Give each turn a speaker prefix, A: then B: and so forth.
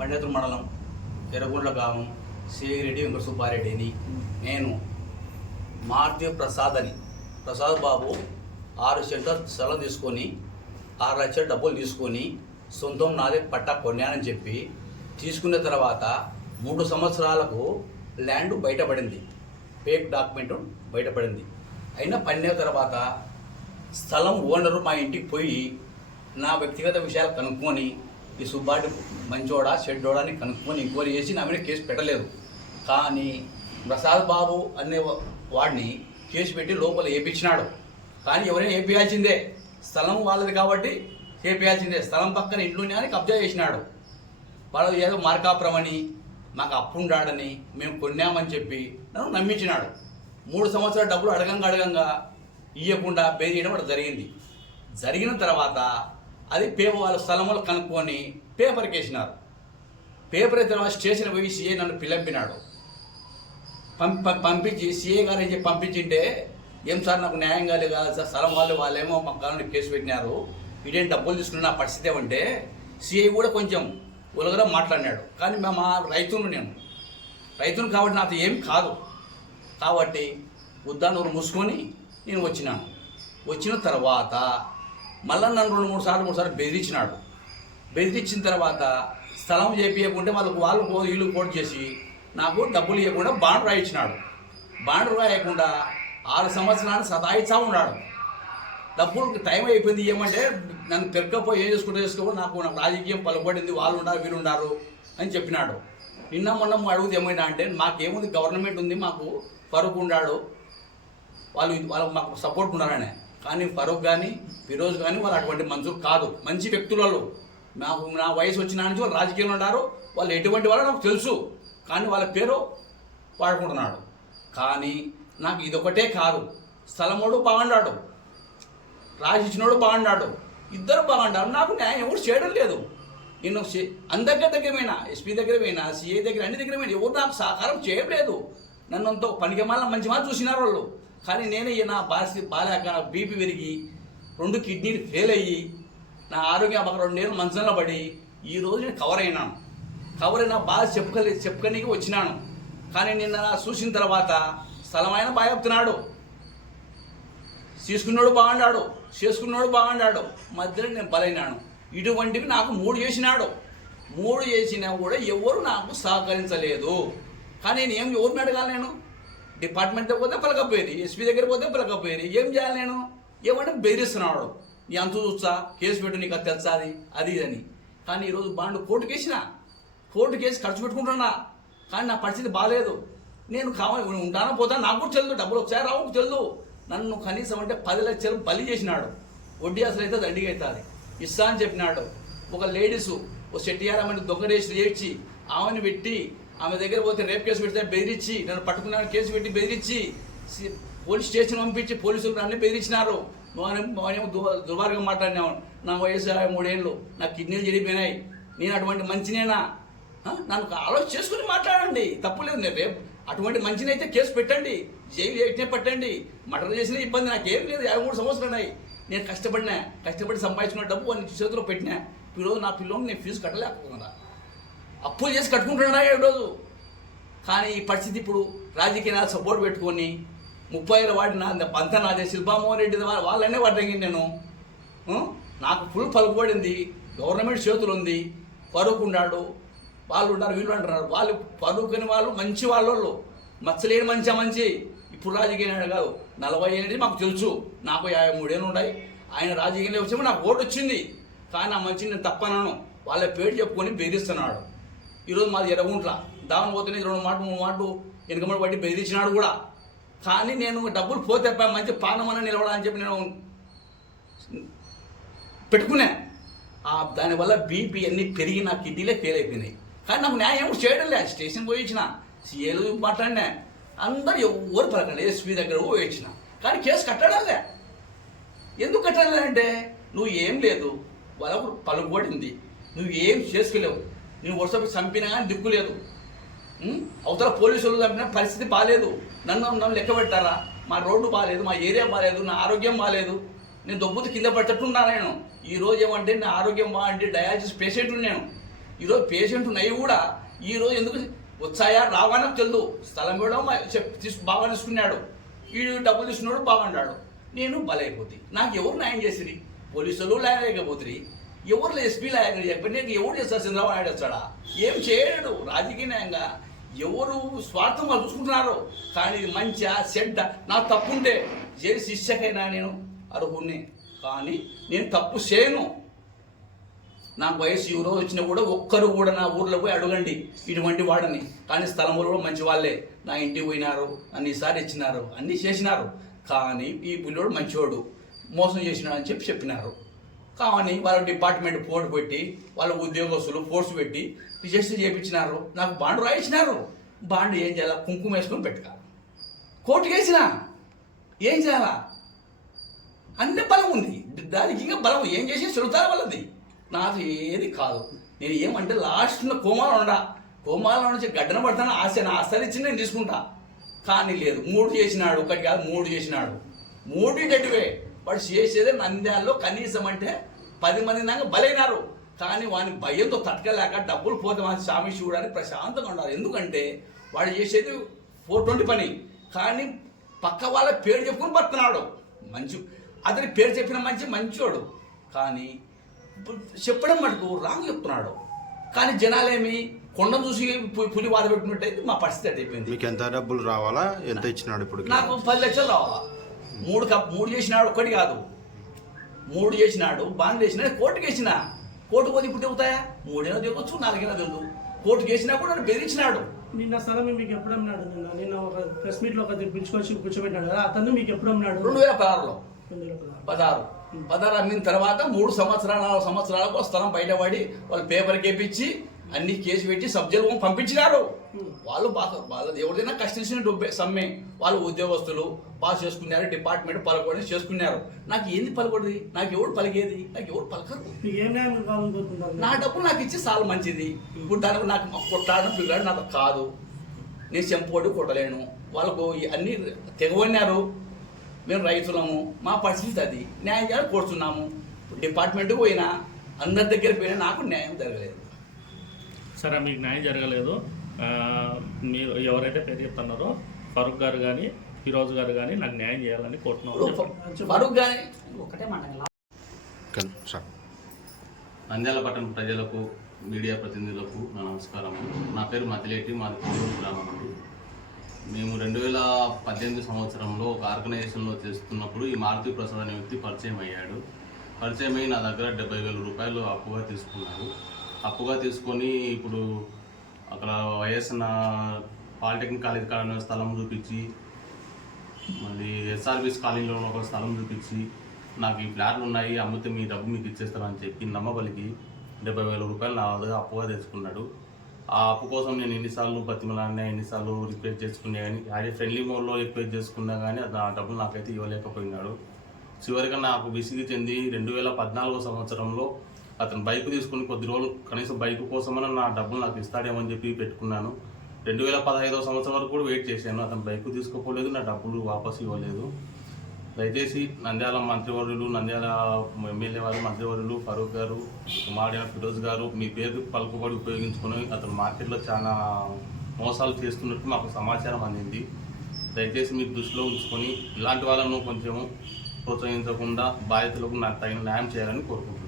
A: బండేతుల మండలం ఎర్రగుండ్ల గ్రామం సిరెడ్డి వెంకట సుబ్బారెడ్డిని నేను మారుతి ప్రసాద్ అని. ప్రసాద్ బాబు ఆరు సెంటర్ స్థలం తీసుకొని ఆరు లక్షల డబ్బులు తీసుకొని సొంతం నాదే పట్టా కొన్నానని చెప్పి తీసుకున్న తర్వాత మూడు సంవత్సరాలకు ల్యాండ్ బయటపడింది. ఫేక్ డాక్యుమెంట్ బయటపడింది. అయినా పన్నే తర్వాత స్థలం ఓనరు మా ఇంటికి పోయి నా వ్యక్తిగత విషయాలు కనుక్కొని ఈ సుబ్బాటి మంచోడా చెడ్డోడా అని కనుక్కొని ఎంక్వైరీ చేసి నా మీద కేసు పెట్టలేదు. కానీ ప్రసాద్ బాబు అనే వాడిని కేసు పెట్టి లోపల వేయించినాడు కానీ ఎవరైనా వేపించాల్సిందే స్థలం వాళ్ళది కాబట్టి వేపించాల్సిందే స్థలం పక్కన ఇంట్లోనే అని కబ్జా చేసినాడు. వాళ్ళు ఏదో మార్కాపురం అని మాకు అప్పుండాడని మేము కొన్నామని చెప్పి నన్ను నమ్మించినాడు. మూడు సంవత్సరాల డబ్బులు అడగంగా అడగంగా ఇవ్వకుండా పే చేయడం అక్కడ జరిగింది. జరిగిన తర్వాత అది పేపర్ వాళ్ళ స్థలంలో కనుక్కొని పేపర్కి వేసినారు పేపర్ అయితే స్టేషన్ పోయి సీఏ నన్ను పిలంపినాడు పంప పంపించి సీఏ గారు ఏం చెప్పి పంపించింటే ఏం సార్ నాకు న్యాయం కాలేదు కదా సార్ స్థలం వాళ్ళు వాళ్ళేమో మా కాలంలో కేసు పెట్టినారు. ఇదేం డబ్బులు తీసుకున్న నా పరిస్థితి ఏమంటే సీఐ కూడా కొంచెం ఉలగరా మాట్లాడినాడు. కానీ మేము మా రైతును నేను రైతును కాబట్టి నాతో ఏం కాదు. కాబట్టి ఉద్దానూరు మూసుకొని నేను వచ్చినాను. వచ్చిన తర్వాత మళ్ళీ నన్ను రెండు మూడు సార్లు మూడు సార్లు బెదిరించినాడు. బెదిరించిన తర్వాత స్థలం చేపించకుంటే వాళ్ళకు వాళ్ళు పో- వీళ్ళు కోట్ చేసి నాకు డబ్బులు ఇవ్వకుండా బాండ్ రాయించినాడు బాండ్ రాయకుండా ఆరు సంవత్సరాలు సదాయిస్తా ఉన్నాడు. డబ్బులు టైం అయిపోయింది ఏమంటే నన్ను పెరగకపోయి ఏం చేసుకుంటే చేసుకో నాకు నాకు రాజకీయం పలుపడింది వాళ్ళు ఉన్నారు వీళ్ళు ఉన్నారు అని చెప్పినాడు. నిన్న మొన్న అడుగుది ఏమైనా అంటే మాకేముంది గవర్నమెంట్ ఉంది మాకు ఫరూక్ ఉన్నాడు వాళ్ళు వాళ్ళు మాకు సపోర్ట్ ఉన్నారనే కానీ ఫరూక్ కానీ ఫిరోజ్ కానీ వాళ్ళు అటువంటి మనుషులు కాదు. మంచి వ్యక్తులలో. వాళ్ళు నాకు నా వయసు వచ్చిన నుంచి వాళ్ళు రాజకీయంలో ఉన్నారు. వాళ్ళు ఎటువంటి వాళ్ళు నాకు తెలుసు. కానీ వాళ్ళ పేరు వాడుకుంటున్నాడు. కానీ నాకు ఇదొకటే కాదు. స్థలమోడు బాగున్నాడు రాజిచ్చినోడు బాగున్నాడు ఇద్దరు బాగుంటారు నాకు న్యాయం ఎవరు చేయడం లేదు. నేను అందరి దగ్గర ఎస్పీ దగ్గర పోయినా సిఐ దగ్గర అన్ని దగ్గరమైనా ఎవరు నాకు సహకారం చేయలేదు నన్ను అంత పనికి మాల మంచి మాట చూసినారు వాళ్ళు. కానీ నేనే ఈ నా బాసి బాలేక బీపీ పెరిగి రెండు కిడ్నీలు ఫెయిల్ అయ్యి నా ఆరోగ్యం ఒక రెండేళ్ళు మంచంలో పడి ఈ రోజు నేను కవర్ అయినాను. కవర్ అయిన బాధ చెప్పుకలే చెప్పుకనికి వచ్చినాను. కానీ నిన్న చూసిన తర్వాత స్థలమైన బాగా చెప్తున్నాడు తీసుకున్నాడు బాగున్నాడు చేసుకున్నాడు బాగున్నాడు మధ్యలో నేను బలైనాను. ఇటువంటివి నాకు మూడు చేసినాడు. మూడు చేసినా కూడా ఎవరు నాకు సహకరించలేదు. కానీ నేను ఎవరిని అడగాలి నేను? డిపార్ట్మెంట్ పోతే పలకపోయేది ఎస్పీ దగ్గర పోతే పలకపోయేది. ఏం చేయాలి నేను? ఏమంటే బెదిరిస్తున్నాడు. నీ అంత చూస్తా కేసు పెట్టు నీకు అది తెలుసా అది అది అని. కానీ ఈరోజు బాండ్ కోర్టు కేసిన కోర్టు కేసు ఖర్చు పెట్టుకుంటున్నా. కానీ నా పరిస్థితి బాగాలేదు నేను కావాలి ఉంటానో పోతాను నాకు కూడా తెలుదు డబ్బులు ఒకసారి రావు తెలుదు. నన్ను కనీసం అంటే పది లక్షలు బలి చేసినాడు. వడ్డీ అసలు అయితే దండిగా అవుతుంది ఇస్తా అని చెప్పినాడు. ఒక లేడీసు ఓ చెట్టియార్ దొంగ రేసి చేర్చి ఆమెను పెట్టి ఆమె దగ్గర పోతే రేప్ కేసు పెడితే బెదిరించి నన్ను పట్టుకున్నాను కేసు పెట్టి బెదిరించి పోలీస్ స్టేషన్ పంపించి పోలీసులు నన్ను బెదిరించినారు. నువ్వేమో దుర్మార్గం మాట్లాడినావు. నా వయసు మూడేళ్ళు నా కిడ్నీలు చెడిపోయినాయి. నేను అటువంటి మంచినేనా? నన్ను ఆలోచన చేసుకుని మాట్లాడండి. తప్పులేదు నేను రేపు అటువంటి మంచినైతే కేసు పెట్టండి. జైలు వేయటనే పెట్టండి? మర్డర్ చేసిన ఇబ్బంది నాకేం లేదు. యాభై మూడు సంవత్సరాలు ఉన్నాయి. నేను కష్టపడినా కష్టపడి సంపాదించుకున్న డబ్బు వాడిని చేతిలో పెట్టినా. ఈరోజు నా పిల్లలు నేను ఫీజు కట్టలేకపోతున్నా. అప్పులు చేసి కట్టుకుంటున్నా ఈరోజు కానీ ఈ పరిస్థితి ఇప్పుడు రాజకీయ సపోర్ట్ పెట్టుకొని ముప్పై ఏళ్ళ వాడి నా అంతా నాదే శిల్పామోహన్ రెడ్డి వాళ్ళనే వాడికి నేను. నాకు ఫుల్ పలుకుబడింది. గవర్నమెంట్ చేతులు ఉంది ఫరూక్ ఉన్నాడు వాళ్ళు ఉన్నారు వీళ్ళు అంటున్నారు. వాళ్ళు పరుకుని వాళ్ళు మంచి వాళ్ళు మచ్చలేని మంచి మంచి ఇప్పుడు రాజకీయాలు కాదు. నలభై ఏళ్ళది మాకు తెలుసు. నాకు యాభై మూడేళ్ళు ఉన్నాయి. ఆయన రాజకీయాలు వచ్చేమో నాకు ఓటు వచ్చింది కానీ ఆ మంచి నేను తప్పనను. వాళ్ళ పేరు చెప్పుకొని బెదిరిస్తున్నాడు. ఈరోజు మాది ఎర్రగుంట్ల. దావన పోతేనే రెండు మాటలు మూడు మాటలు వెనుకబడి పట్టి బెదిరించినాడు కూడా. కానీ నేను డబ్బులు పోతే మంచి పానమని నిలవడాలని చెప్పి నేను పెట్టుకున్నా ఆ దానివల్ల బీపీ అన్ని పెరిగి నా కిడ్నీలే ఫెయిల్ అయిపోయినాయి. కానీ నాకు న్యాయం ఎవరు చేయడం లేదు. స్టేషన్ పోయి ఇచ్చిన. సీఏలు మాట్లాడినా. అందరు ఎవరు పలకండి ఎస్పీ దగ్గర పోయి ఇచ్చిన. కానీ కేసు కట్టడంలే ఎందుకు కట్టాలంటే నువ్వు ఏం లేదు. వాళ్ళకు పలుకుబడింది నువ్వు ఏం చేసుకోలేవు నేను వర్షపు చంపినా కానీ దిక్కు లేదు. అవతల పోలీసులు చంపిన పరిస్థితి బాగాలేదు నన్ను నన్ను లెక్క పెట్టారా మా రోడ్డు బాగాలేదు మా ఏరియా బాగాలేదు నా ఆరోగ్యం బాగాలేదు నేను దొబ్బుతూ కింద పట్టట్టున్నా నేను. ఈరోజు ఏమంటే నా ఆరోగ్యం బాగుంటే డయాలసిస్ పేషెంట్ నేను ఈరోజు పేషెంట్ ఉన్నాయి కూడా ఈరోజు ఎందుకు వచ్చాయా రావా నాకు తెలియదు స్థలం ఇవ్వడం చెప్ తీసు బాగా తీసుకున్నాడు వీడు డబ్బులు తీసుకున్నాడు బాగున్నాడు. నేను బలైపోతే. నాకు ఎవరు న్యాయం చేసిరి? పోలీసులు లేకపోతుంది ఎవరు ఎస్పీ చెప్పి నేను ఎవరు చేస్తారు చంద్రబాబు నాయుడు వస్తాడా? ఏం చేయడు రాజకీయ న్యాయంగా ఎవరు వాళ్ళు చూసుకుంటున్నారు. కానీ ఇది మంచిగా చెడ్డ నాకు తప్పుంటే జైలు శిక్షకైనా నేను అర్హుణ్ణి. కానీ నేను తప్పు చేయను. నాకు వయసు ఎవరో వచ్చినా కూడా ఒక్కరు కూడా నా ఊర్లో పోయి అడగండి. ఇటువంటి వాడని. కానీ స్థలంలో కూడా మంచి వాళ్ళే. నా ఇంటికి పోయినారు అన్ని ఈసారి ఇచ్చినారు అన్నీ చేసినారు. కానీ ఈ పిల్లోడు మంచివాడు మోసం చేసినాడు అని చెప్పి చెప్పినారు. కావని వాళ్ళ డిపార్ట్మెంట్ పోటు పెట్టి వాళ్ళ ఉద్యోగస్తులు ఫోర్స్ పెట్టి రిజిస్టర్ చేయించినారు నాకు బాండ్ రాయించినారు బాండ్ ఏం చేయాలా? కుంకుమ వేసుకొని పెట్టుకోవాలి. కోర్టు వేసిన ఏం చేయాలా? అన్ని బలం ఉంది. దానికి ఇంకా బలం ఏం చేసి చెడుతారు వాళ్ళది నాకు ఏది కాదు. నేను ఏమంటే లాస్ట్లో కోమాలో ఉండా. కోమాలో నుంచి గడ్డన పడతాను. ఆశ నా ఆశనిచ్చి నేను తీసుకుంటా. కానీ లేదు. మూడు చేసినాడు. ఒకటి కాదు మూడు చేసినాడు. మూడు గట్టివే వాడు చేసేదే నంద్యాలలో కనీసం అంటే పది మంది దాకా బలైనారు. కానీ వాని భయంతో తట్టుకోలేక డబ్బులు పోతే మన స్వామి చూడడానికి ప్రశాంతంగా ఉండాలి ఎందుకంటే వాడు చేసేది ఫోర్ ట్వంటీ పని. కానీ పక్క వాళ్ళ పేరు చెప్పుకొని పడుతున్నాడు మంచి అతని పేరు చెప్పిన మంచి మంచోడు. కానీ చెప్పడం మటుకు రాంగ్ చెప్తున్నాడు. కానీ జనాలేమి కొండను చూసి పులి బాధ పెట్టినట్టయితే మా పరిస్థితి అయిపోయింది.
B: మీకు ఎంత డబ్బులు రావాలా? ఎంత ఇచ్చినాడు ఇప్పుడు
A: నాకు పది లక్షలు రావాలా. మూడు కప్ మూడు చేసినాడు ఒక్కటి కాదు. మూడు చేసినాడు బాండ్ వేసినాడు కోర్టుకి వేసిన. కోర్టు పోతే ఇప్పుడు చెబుతాయా మూడేనా దిగొచ్చు నాలుగైనా తెలుసు కోర్టుకి వేసినా కూడా నన్ను బెదిరించినాడు.
C: నిన్న స్థలం మీకు ఎప్పుడు అమ్మినాడు నిన్న? నిన్న ఒక ప్రెస్ మీట్లో ఒక పిలుచుకొచ్చి కూర్చోబెట్టాడు కదా అతను మీకు ఎప్పుడు అమ్మినాడు?
A: రెండు వేల పదహారులో.
C: పదహారు.
A: పదహారు. అమ్మిన తర్వాత మూడు సంవత్సరాలు నాలుగు సంవత్సరాలకు ఆ స్థలం బయటపడి వాళ్ళు పేపర్ కేపించి అన్ని కేసు పెట్టి సబ్జెక్టు పంపించినారు. వాళ్ళు బాగా వాళ్ళది ఎవరిదైనా కష్టించిన డబ్బే సమ్మె. వాళ్ళు ఉద్యోగస్తులు బాగా చేసుకున్నారు డిపార్ట్మెంట్ పలకొని చేసుకున్నారు. నాకు ఏంది పలకొడది? నాకు ఎవరు పలికేది? నాకు ఎవరు పలకరు? నా డబ్బులు నాకు ఇచ్చి చాలా మంచిది. ఇప్పుడు దానికి నాకు కొట్టాడడం పిల్లాడు నాకు కాదు. నేను చెంపోటు కొట్టలేను. వాళ్ళకు అన్ని తెగవన్నారు. మేము రైతులము. మా పరిస్థితి అది. న్యాయం చేయాలని కోరుతున్నాము డిపార్ట్మెంట్కి పోయినా అందరి దగ్గర పోయినా నాకు న్యాయం జరగలేదు.
D: సరే మీకు న్యాయం జరగలేదు. మీరు ఎవరైతే పేరు చెప్తున్నారో ఫరూక్ గారు కానీ ఫిరోజ్ గారు కానీ నాకు న్యాయం చేయాలని కోరుతున్నాం
A: ఇప్పుడు ఫరూక్ కానీ
E: ఒకటే మండలం
B: కన్- సార్.
F: నంద్యాల పట్టణ ప్రజలకు మీడియా ప్రతినిధులకు నా నమస్కారం. నా పేరు మతిలేటి మాది కోడూరు గ్రామం అండి. మేము రెండు వేల పద్దెనిమిది సంవత్సరంలో ఒక ఆర్గనైజేషన్లో చేస్తున్నప్పుడు ఈ మారుతి ప్రసాద్ అనే వ్యక్తి పరిచయం అయ్యాడు. పరిచయం అయ్యి నా దగ్గర డెబ్బై వేల రూపాయలు అప్పుగా తీసుకున్నాడు అప్పుగా తీసుకొని ఇప్పుడు అక్కడ వైఎస్ నా పాలిటెక్నిక్ కాలేజ్ కాడ స్థలం చూపించి మళ్ళీ ఎస్ఆర్బీస్ కాలనీలో ఒక స్థలం చూపించి నాకు ఈ ఫ్లాట్లు ఉన్నాయి అమ్మితే మీ డబ్బు మీకు ఇచ్చేస్తానని చెప్పి నమ్మబలికి డెబ్బై వేల రూపాయలు నా అప్పుగా తెచ్చుకున్నాడు. ఆ అప్పు కోసం నేను ఎన్నిసార్లు బతిమలాడినా ఎన్నిసార్లు రిక్వెస్ట్ చేసుకున్నా కానీ అదే ఫ్రెండ్లీ మోడ్లో రిక్వెస్ట్ చేసుకున్నా కానీ అది ఆ డబ్బులు నాకైతే ఇవ్వలేకపోయినాడు. చివరిగా నాకు విసిగి చెంది రెండు వేల పద్నాలుగో సంవత్సరంలో అతను బైక్ తీసుకుని కొద్ది రోజులు కనీసం బైక్ కోసమని నా డబ్బులు నాకు ఇస్తాడేమో అని చెప్పి పెట్టుకున్నాను. రెండు వేల పదహైదో సంవత్సరం వరకు కూడా వెయిట్ చేశాను. అతను బైక్ తీసుకోపోలేదు నా డబ్బులు వాపస్ ఇవ్వలేదు. దయచేసి నంద్యాల మంత్రివర్యులు నంద్యాల ఎమ్మెల్యే వారు మంత్రివర్యులు ఫరూక్ గారు కుమారుడైన ఫిరోజ్ గారు మీ పేరు పలుకుబడి ఉపయోగించుకుని అతను మార్కెట్లో చాలా మోసాలు చేస్తున్నట్టు మాకు సమాచారం అందింది. దయచేసి మీరు దృష్టిలో ఉంచుకొని ఇలాంటి వాళ్ళను కొంచెం ప్రోత్సహించకుండా బాధితులకు నాకు తగిన న్యాయం చేయాలని కోరుకుంటున్నాను.